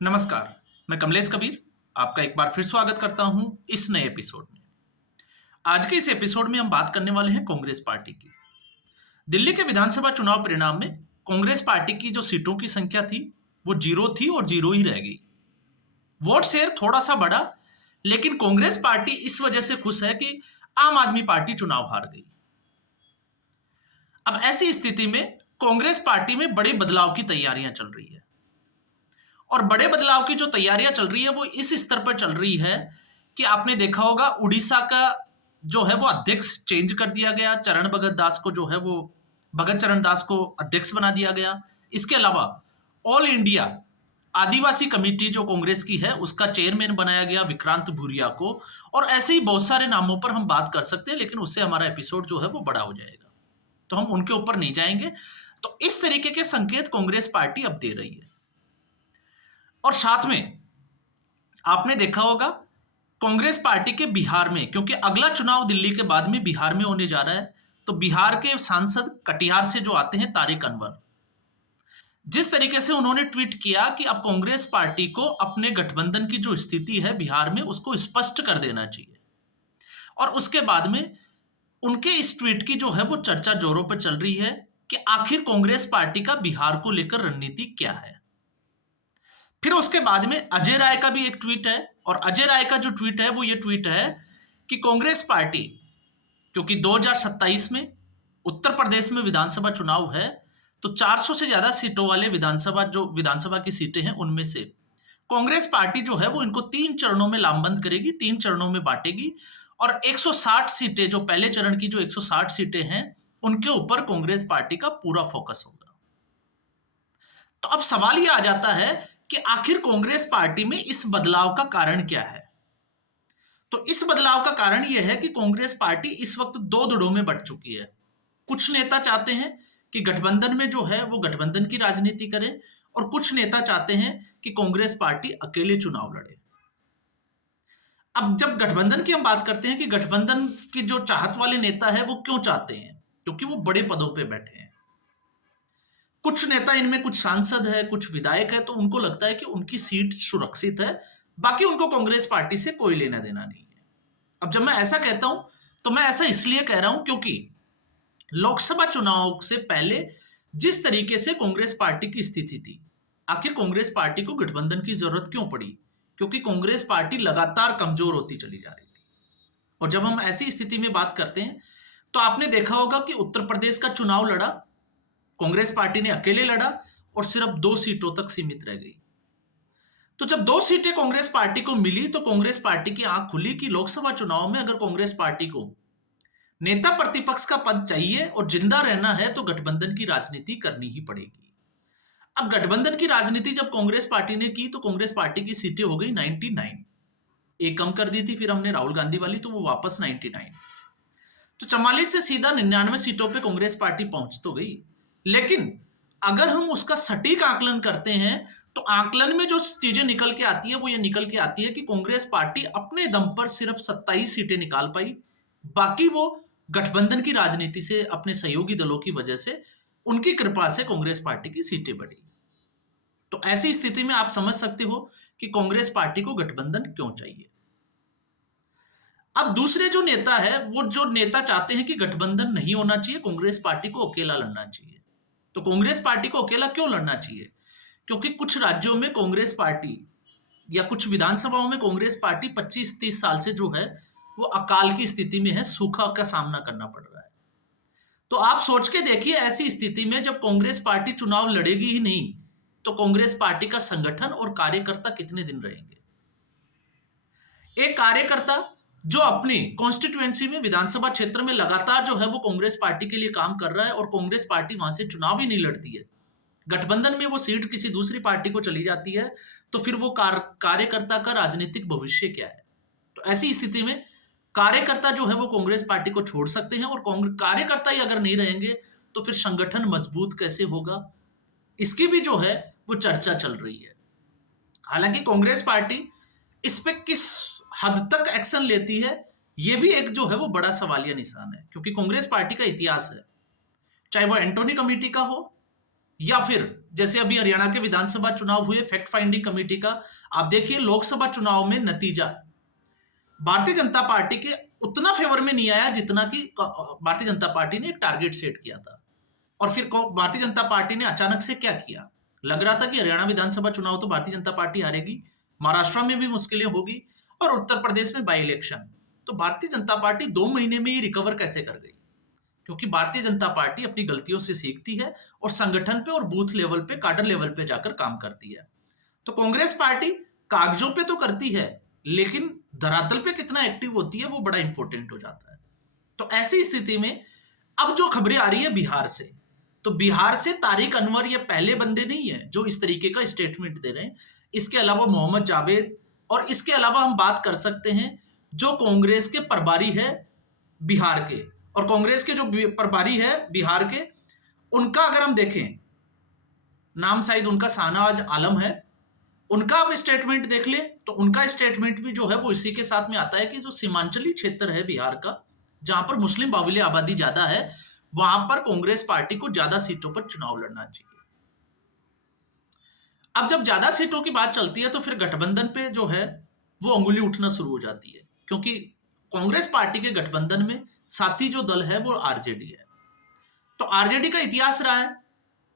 नमस्कार, मैं कमलेश कबीर आपका एक बार फिर स्वागत करता हूं इस नए एपिसोड में। आज के इस एपिसोड में हम बात करने वाले हैं कांग्रेस पार्टी की। दिल्ली के विधानसभा चुनाव परिणाम में कांग्रेस पार्टी की जो सीटों की संख्या थी, वो 0 थी और 0 ही रह गई। वोट शेयर थोड़ा सा बढ़ा, लेकिन कांग्रेस पार्टी इस वजह से खुश है कि आम आदमी पार्टी चुनाव हार गई। अब ऐसी स्थिति में कांग्रेस पार्टी में बड़े बदलाव की तैयारियां चल रही है। और बड़े बदलाव की जो तैयारियां चल रही है वो इस स्तर पर चल रही है कि आपने देखा होगा उड़ीसा का जो है वो अध्यक्ष चेंज कर दिया गया। चरण भगत दास को जो है वो भगत चरण दास को अध्यक्ष बना दिया गया। इसके अलावा ऑल इंडिया आदिवासी कमेटी जो कांग्रेस की है उसका चेयरमैन बनाया गया विक्रांत भूरिया को। और ऐसे ही बहुत सारे नामों पर हम बात कर सकते हैं, लेकिन उससे हमारा एपिसोड जो है वो बड़ा हो जाएगा, तो हम उनके ऊपर नहीं जाएंगे। तो इस तरीके के संकेत कांग्रेस पार्टी अब दे रही है। और साथ में आपने देखा होगा कांग्रेस पार्टी के बिहार में, क्योंकि अगला चुनाव दिल्ली के बाद में बिहार में होने जा रहा है, तो बिहार के सांसद कटिहार से जो आते हैं तारिक अनवर, जिस तरीके से उन्होंने ट्वीट किया कि अब कांग्रेस पार्टी को अपने गठबंधन की जो स्थिति है बिहार में उसको स्पष्ट कर देना चाहिए। और उसके बाद में उनके इस ट्वीट की जो है वो चर्चा जोरों पर चल रही है कि आखिर कांग्रेस पार्टी का बिहार को लेकर रणनीति क्या है। फिर उसके बाद में अजय राय का भी एक ट्वीट है, और अजय राय का जो ट्वीट है वो ये ट्वीट है कि कांग्रेस पार्टी, क्योंकि 2027 में उत्तर प्रदेश में विधानसभा चुनाव है, तो 400 से ज्यादा सीटों वाले विधानसभा की सीटें हैं, उनमें से कांग्रेस पार्टी जो है वो इनको 3 चरणों में लामबंद करेगी, 3 चरणों में बांटेगी। और 160 सीटें, जो पहले चरण की जो 160 सीटें हैं, उनके ऊपर कांग्रेस पार्टी का पूरा फोकस होगा। तो अब सवाल यह आ जाता है कि आखिर कांग्रेस पार्टी में इस बदलाव का कारण क्या है। तो इस बदलाव का कारण यह है कि कांग्रेस पार्टी इस वक्त 2 धड़ों में बंट चुकी है। कुछ नेता चाहते हैं कि गठबंधन में जो है वो गठबंधन की राजनीति करे, और कुछ नेता चाहते हैं कि कांग्रेस पार्टी अकेले चुनाव लड़े। अब जब गठबंधन की हम बात करते हैं कि गठबंधन की जो चाहत वाले नेता है वो क्यों चाहते हैं, क्योंकि वो बड़े पदों पर बैठे हैं। कुछ नेता, इनमें कुछ सांसद है, कुछ विधायक है, तो उनको लगता है कि उनकी सीट सुरक्षित है, बाकी उनको कांग्रेस पार्टी से कोई लेना देना नहीं है। अब जब मैं ऐसा कहता हूं तो मैं ऐसा इसलिए कह रहा हूं क्योंकि लोकसभा चुनाव से पहले जिस तरीके से कांग्रेस पार्टी की स्थिति थी, आखिर कांग्रेस पार्टी को गठबंधन की जरूरत क्यों पड़ी? क्योंकि कांग्रेस पार्टी लगातार कमजोर होती चली जा रही थी। और जब हम ऐसी स्थिति में बात करते हैं तो आपने देखा होगा कि उत्तर प्रदेश का चुनाव लड़ा, कांग्रेस पार्टी ने अकेले लड़ा और सिर्फ 2 सीटों तक सीमित रह गई। तो जब 2 सीटें कांग्रेस पार्टी को मिली तो कांग्रेस पार्टी की आंख खुली कि लोकसभा चुनाव में अगर कांग्रेस पार्टी को नेता प्रतिपक्ष का पद चाहिए और जिंदा रहना है तो गठबंधन की राजनीति करनी ही पड़ेगी। अब गठबंधन की राजनीति जब कांग्रेस पार्टी ने की तो कांग्रेस पार्टी की सीटें हो गई 99। एक कम कर दी थी फिर हमने राहुल गांधी वाली, तो वो वापस 99। तो 44 से सीधा 99 सीटों पर कांग्रेस पार्टी पहुंच तो गई। लेकिन अगर हम उसका सटीक आकलन करते हैं तो आकलन में जो चीजें निकल के आती है वो ये निकल के आती है कि कांग्रेस पार्टी अपने दम पर सिर्फ 27 सीटें निकाल पाई। बाकी वो गठबंधन की राजनीति से, अपने सहयोगी दलों की वजह से, उनकी कृपा से कांग्रेस पार्टी की सीटें बढ़ी। तो ऐसी स्थिति में आप समझ सकते हो कि कांग्रेस पार्टी को गठबंधन क्यों चाहिए। अब दूसरे जो नेता है, वो जो नेता चाहते हैं कि गठबंधन नहीं होना चाहिए, कांग्रेस पार्टी को अकेला लड़ना चाहिए। तो कांग्रेस पार्टी को अकेला क्यों लड़ना चाहिए? क्योंकि कुछ राज्यों में कांग्रेस पार्टी या कुछ विधानसभाओं में कांग्रेस पार्टी 25-30 साल से जो है वो अकाल की स्थिति में है, सूखा का सामना करना पड़ रहा है। तो आप सोच के देखिए, ऐसी स्थिति में जब कांग्रेस पार्टी चुनाव लड़ेगी ही नहीं तो कांग्रेस पार्टी का संगठन और कार्यकर्ता कितने दिन रहेंगे? एक कार्यकर्ता जो अपनी कॉन्स्टिट्यूएंसी में, विधानसभा क्षेत्र में लगातार जो है वो कांग्रेस पार्टी के लिए काम कर रहा है और कांग्रेस पार्टी वहां से चुनाव ही नहीं लड़ती है, गठबंधन में वो सीट किसी दूसरी पार्टी को चली जाती है, तो फिर वो कार्यकर्ता का राजनीतिक भविष्य क्या है? तो ऐसी स्थिति में कार्यकर्ता जो है वो कांग्रेस पार्टी को छोड़ सकते हैं, और कार्यकर्ता ही अगर नहीं रहेंगे तो फिर संगठन मजबूत कैसे होगा, इसकी भी जो है वो चर्चा चल रही है। हालांकि कांग्रेस पार्टी इस पे किस हद तक एक्शन लेती है, ये भी एक जो है वो बड़ा सवालिया निशान है, क्योंकि कांग्रेस पार्टी का इतिहास है, चाहे वो एंटोनी कमेटी का हो या फिर जैसे अभी हरियाणा के विधानसभा चुनाव हुए, फैक्ट फाइंडिंग कमेटी का आप देखिए, लोकसभा चुनाव में नतीजा भारतीय जनता पार्टी के उतना फेवर में नहीं आया जितना कि भारतीय जनता पार्टी ने एक टारगेट सेट किया था। और फिर भारतीय जनता पार्टी ने अचानक से क्या किया, लग रहा था कि हरियाणा विधानसभा चुनाव तो भारतीय जनता पार्टी हारेगी, महाराष्ट्र में भी मुश्किलें होगी और उत्तर प्रदेश में बाई इलेक्शन। तो भारतीय जनता पार्टी 2 महीने में ही रिकवर कैसे कर गई? क्योंकि भारतीय जनता पार्टी अपनी गलतियों से सीखती है और संगठन पे और बूथ लेवल पे, काडर लेवल पे जाकर काम करती है। तो कांग्रेस पार्टी कागजों पे तो करती है, लेकिन धरातल पे कितना एक्टिव होती है वो बड़ा इंपॉर्टेंट हो जाता है। तो ऐसी स्थिति में अब जो खबरें आ रही है बिहार से, तो बिहार से तारिक अनवर ये पहले बंदे नहीं है जो इस तरीके का स्टेटमेंट दे रहे हैं। इसके अलावा मोहम्मद जावेद, और इसके अलावा हम बात कर सकते हैं जो कांग्रेस के प्रभारी है बिहार के, और कांग्रेस के जो प्रभारी है बिहार के, उनका अगर हम देखें, नाम शायद उनका शाहनवाज आलम है, उनका आप स्टेटमेंट देख ले तो उनका स्टेटमेंट भी जो है वो इसी के साथ में आता है कि जो सीमांचली क्षेत्र है बिहार का, जहां पर मुस्लिम बाहुल्य आबादी ज्यादा है, वहां पर कांग्रेस पार्टी को ज्यादा सीटों पर चुनाव लड़ना चाहिए। अब जब ज्यादा सीटों की बात चलती है तो फिर गठबंधन पे जो है वो अंगुली उठना शुरू हो जाती है, क्योंकि कांग्रेस पार्टी के गठबंधन में साथी जो दल है वो आरजेडी है। तो आरजेडी का इतिहास रहा है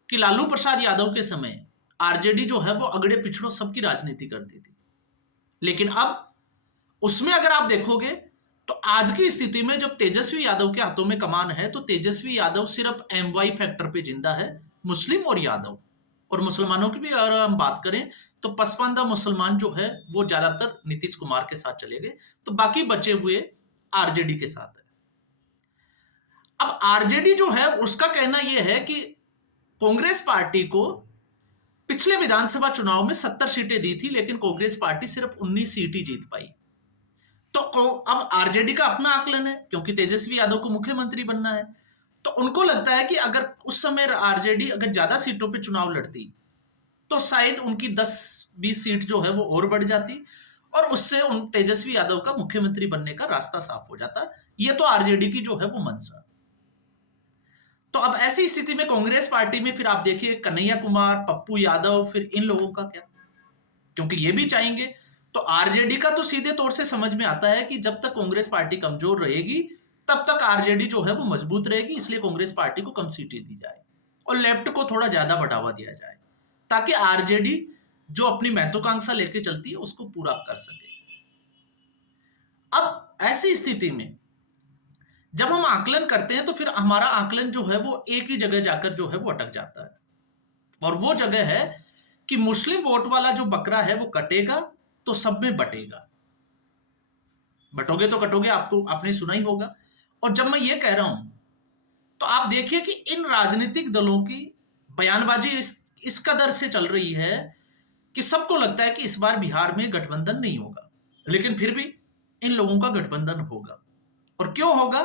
कि लालू प्रसाद यादव के समय आरजेडी जो है वो अगड़े पिछड़ों सबकी राजनीति करती थी, लेकिन अब उसमें अगर आप देखोगे तो आज की स्थिति में जब तेजस्वी यादव के हाथों में कमान है तो तेजस्वी यादव सिर्फ एमवाई फैक्टर पे जिंदा है, मुस्लिम और यादव। और मुसलमानों की भी अगर हम बात करें तो पसमानदा मुसलमान जो है वो ज्यादातर नीतीश कुमार के साथ चले गए, तो बाकी बचे हुए आरजेडी के साथ है। अब आरजेडी जो है उसका कहना यह है कि कांग्रेस पार्टी को पिछले विधानसभा चुनाव में 70 सीटें दी थी, लेकिन कांग्रेस पार्टी सिर्फ 19 सीट ही जीत पाई। तो अब आरजेडी का अपना आकलन है, क्योंकि तेजस्वी यादव को मुख्यमंत्री बनना है, तो उनको लगता है कि अगर उस समय आरजेडी अगर ज्यादा सीटों पे चुनाव लड़ती तो शायद उनकी 10-20 सीट जो है वो और बढ़ जाती और उससे उन तेजस्वी यादव का मुख्यमंत्री बनने का रास्ता साफ हो जाता। ये तो आरजेडी की जो है वो मंशा। तो अब ऐसी स्थिति में कांग्रेस पार्टी में फिर आप देखिए कन्हैया कुमार, पप्पू यादव, फिर इन लोगों का क्या, क्योंकि ये भी चाहेंगे। तो आरजेडी का तो सीधे तौर से समझ में आता है कि जब तक कांग्रेस पार्टी कमजोर रहेगी तब तक आरजेडी जो है वो मजबूत रहेगी, इसलिए कांग्रेस पार्टी को कम सीटें दी जाए और लेफ्ट को थोड़ा ज्यादा बढ़ावा दिया जाए, ताकि आरजेडी जो अपनी महत्वाकांक्षा लेके चलती है उसको पूरा कर सके। अब ऐसी स्थिति में जब हम आकलन करते हैं तो फिर हमारा आकलन जो है वो एक ही जगह जाकर जो है वो अटक जाता है, और वो जगह है कि मुस्लिम वोट वाला जो बकरा है वो कटेगा तो सब में बटेगा। बटोगे तो कटोगे, आपको आपने सुना ही होगा। और जब मैं ये कह रहा हूं तो आप देखिए कि इन राजनीतिक दलों की बयानबाजी इस कदर से चल रही है कि सबको लगता है कि इस बार बिहार में गठबंधन नहीं होगा, लेकिन फिर भी इन लोगों का गठबंधन होगा। और क्यों होगा?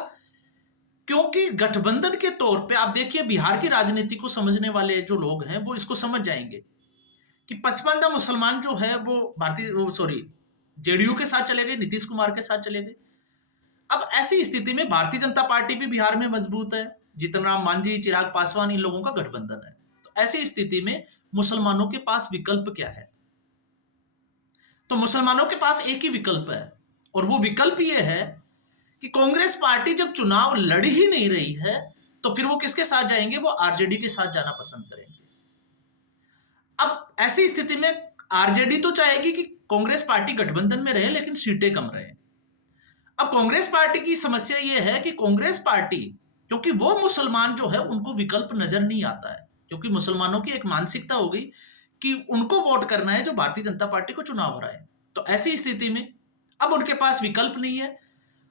क्योंकि गठबंधन के तौर पे आप देखिए बिहार की राजनीति को समझने वाले जो लोग हैं वो इसको समझ जाएंगे कि पसमानदा मुसलमान जो है वो जेडीयू के साथ चले गए, नीतीश कुमार के साथ चले गए। अब ऐसी स्थिति में भारतीय जनता पार्टी भी बिहार में मजबूत है, जीतन राम मांझी, चिराग पासवान, इन लोगों का गठबंधन है। तो ऐसी स्थिति में मुसलमानों के पास विकल्प क्या है? तो मुसलमानों के पास एक ही विकल्प है, और वो विकल्प ये है कि कांग्रेस पार्टी जब चुनाव लड़ ही नहीं रही है तो फिर वो किसके साथ जाएंगे? वो आरजेडी के साथ जाना पसंद करेंगे। अब ऐसी स्थिति में आरजेडी तो चाहेगी कि कांग्रेस पार्टी गठबंधन में रहे लेकिन सीटें कम रहे। अब कांग्रेस पार्टी की समस्या यह है कि कांग्रेस पार्टी, क्योंकि वो मुसलमान जो है उनको विकल्प नजर नहीं आता है, क्योंकि मुसलमानों की एक मानसिकता हो गई कि उनको वोट करना है जो भारतीय जनता पार्टी को चुनाव हराए। तो ऐसी स्थिति में अब उनके पास विकल्प नहीं है,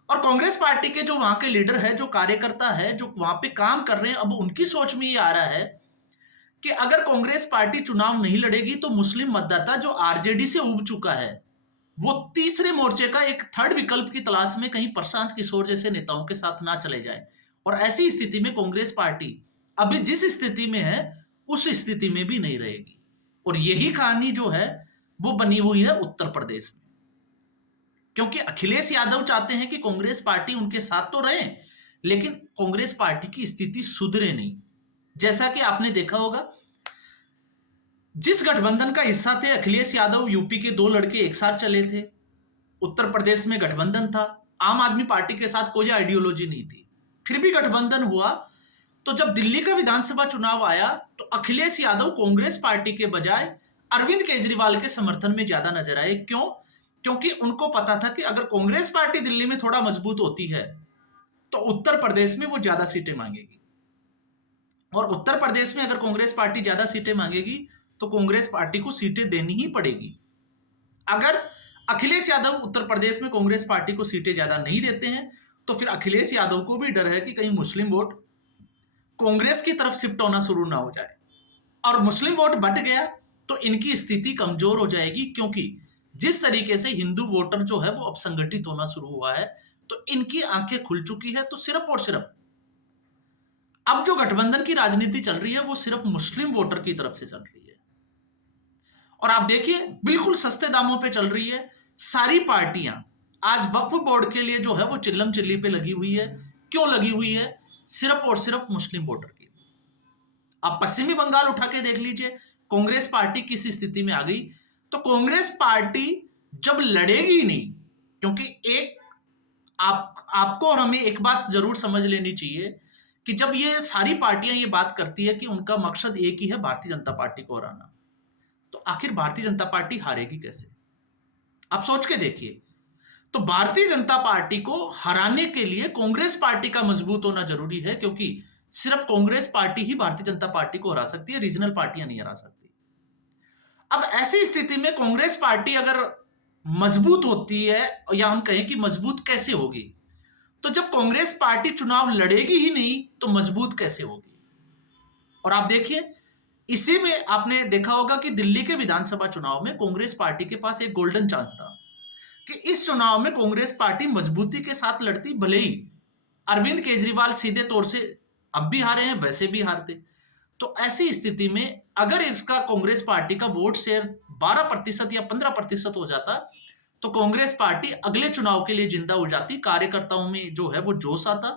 और कांग्रेस पार्टी के जो वहां के लीडर है, जो कार्यकर्ता है, जो वहां पे काम कर रहे हैं, अब उनकी सोच में ये आ रहा है कि अगर कांग्रेस पार्टी चुनाव नहीं लड़ेगी तो मुस्लिम मतदाता जो आरजेडी से उब चुका है वो तीसरे मोर्चे का एक थर्ड विकल्प की तलाश में कहीं प्रशांत किशोर जैसे नेताओं के साथ ना चले जाए। और ऐसी स्थिति में कांग्रेस पार्टी अभी जिस स्थिति में है उस स्थिति में भी नहीं रहेगी। और यही कहानी जो है वो बनी हुई है उत्तर प्रदेश में, क्योंकि अखिलेश यादव चाहते हैं कि कांग्रेस पार्टी उनके साथ तो रहे, लेकिन कांग्रेस पार्टी की स्थिति सुधरे नहीं। जैसा कि आपने देखा होगा जिस गठबंधन का हिस्सा थे अखिलेश यादव, यूपी के 2 लड़के एक साथ चले थे। उत्तर प्रदेश में गठबंधन था, आम आदमी पार्टी के साथ कोई आइडियोलॉजी नहीं थी, फिर भी गठबंधन हुआ। तो जब दिल्ली का विधानसभा चुनाव आया तो अखिलेश यादव कांग्रेस पार्टी के बजाय अरविंद केजरीवाल के समर्थन में ज्यादा नजर आए। क्यों? क्योंकि उनको पता था कि अगर कांग्रेस पार्टी दिल्ली में थोड़ा मजबूत होती है तो उत्तर प्रदेश में वो ज्यादा सीटें मांगेगी, और उत्तर प्रदेश में अगर कांग्रेस पार्टी ज्यादा सीटें मांगेगी तो कांग्रेस पार्टी को सीटें देनी ही पड़ेगी। अगर अखिलेश यादव उत्तर प्रदेश में कांग्रेस पार्टी को सीटें ज्यादा नहीं देते हैं तो फिर अखिलेश यादव को भी डर है कि कहीं मुस्लिम वोट कांग्रेस की तरफ शिफ्ट होना शुरू ना हो जाए, और मुस्लिम वोट बट गया तो इनकी स्थिति कमजोर हो जाएगी। क्योंकि जिस तरीके से हिंदू वोटर जो है वो अब संगठित होना शुरू हुआ है तो इनकी आंखें खुल चुकी है। तो सिर्फ और सिर्फ अब जो गठबंधन की राजनीति चल रही है वो सिर्फ मुस्लिम वोटर की तरफ से चल रही है। और आप देखिए बिल्कुल सस्ते दामों पे चल रही है। सारी पार्टियां आज वक्फ बोर्ड के लिए जो है वो चिल्लम चिल्ली पे लगी हुई है। क्यों लगी हुई है? सिर्फ और सिर्फ मुस्लिम वोटर की। आप पश्चिमी बंगाल उठा के देख लीजिए, कांग्रेस पार्टी किस स्थिति में आ गई। तो कांग्रेस पार्टी जब लड़ेगी नहीं, क्योंकि एक आपको और हमें एक बात जरूर समझ लेनी चाहिए कि जब ये सारी पार्टियां ये बात करती है कि उनका मकसद एक ही है, भारतीय जनता पार्टी को हराना, तो आखिर भारतीय जनता पार्टी हारेगी कैसे? आप सोच के देखिए। तो भारतीय जनता पार्टी को हराने के लिए कांग्रेस पार्टी का मजबूत होना जरूरी है, क्योंकि सिर्फ कांग्रेस पार्टी ही भारतीय जनता पार्टी को हरा सकती है, रीजनल पार्टियां नहीं हरा सकती। अब ऐसी स्थिति में कांग्रेस पार्टी अगर मजबूत होती है, या हम कहें कि मजबूत कैसे होगी, तो जब कांग्रेस पार्टी चुनाव लड़ेगी ही नहीं तो मजबूत कैसे होगी? और आप देखिए इसी में आपने देखा होगा कि दिल्ली के विधानसभा चुनाव में कांग्रेस पार्टी के पास एक गोल्डन चांस था कि इस चुनाव में कांग्रेस पार्टी मजबूती के साथ लड़ती, भले ही अरविंद केजरीवाल सीधे तौर से अब भी हारे हैं, वैसे भी हारते। तो ऐसी स्थिति में अगर इसका कांग्रेस पार्टी का वोट शेयर 12% या 15% हो जाता तो कांग्रेस पार्टी अगले चुनाव के लिए जिंदा हो जाती, कार्यकर्ताओं में जो है वो जोश आता,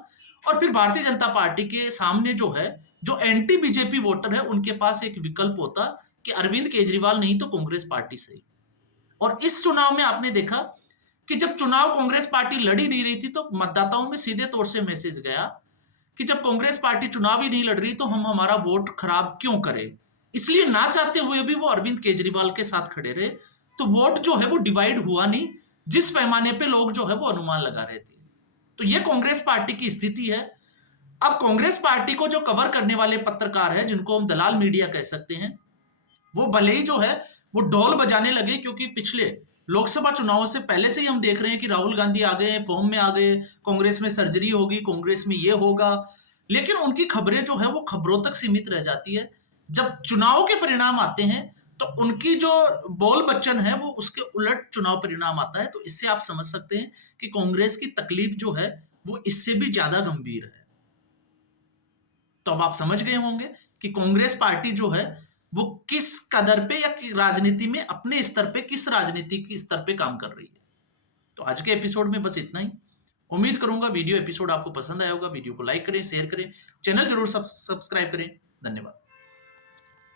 और फिर भारतीय जनता पार्टी के सामने जो है, जो एंटी बीजेपी वोटर है, उनके पास एक विकल्प होता कि अरविंद केजरीवाल नहीं तो कांग्रेस पार्टी सही। और इस चुनाव में आपने देखा कि जब चुनाव कांग्रेस पार्टी लड़ी नहीं रही थी तो मतदाताओं में सीधे तौर से मैसेज गया कि जब कांग्रेस पार्टी चुनाव ही नहीं लड़ रही तो हम हमारा वोट खराब क्यों करें। इसलिए ना चाहते हुए भी वो अरविंद केजरीवाल के साथ खड़े रहे। तो वोट जो है वो डिवाइड हुआ नहीं, जिस पैमाने पे लोग जो है वो अनुमान लगा रहे थे। तो ये कांग्रेस पार्टी की स्थिति है। अब कांग्रेस पार्टी को जो कवर करने वाले पत्रकार हैं, जिनको हम दलाल मीडिया कह सकते हैं, वो भले ही जो है वो ढोल बजाने लगे, क्योंकि पिछले लोकसभा चुनावों से पहले से ही हम देख रहे हैं कि राहुल गांधी आ गए, फॉर्म में आ गए, कांग्रेस में सर्जरी होगी, कांग्रेस में ये होगा, लेकिन उनकी खबरें जो है वो खबरों तक सीमित रह जाती है। जब चुनाव के परिणाम आते हैं तो उनकी जो बोल बच्चन है वो उसके उलट चुनाव परिणाम आता है। तो इससे आप समझ सकते हैं कि कांग्रेस की तकलीफ जो है वो इससे भी ज्यादा गंभीर है। तो अब आप समझ गए होंगे कि कांग्रेस पार्टी जो है वो किस कदर पे या राजनीति में अपने स्तर पे किस राजनीति के स्तर पे काम कर रही है। तो आज के एपिसोड में बस इतना ही। उम्मीद करूंगा वीडियो एपिसोड आपको पसंद आया होगा। वीडियो को लाइक करें, शेयर करें, चैनल जरूर सब्सक्राइब करें। धन्यवाद।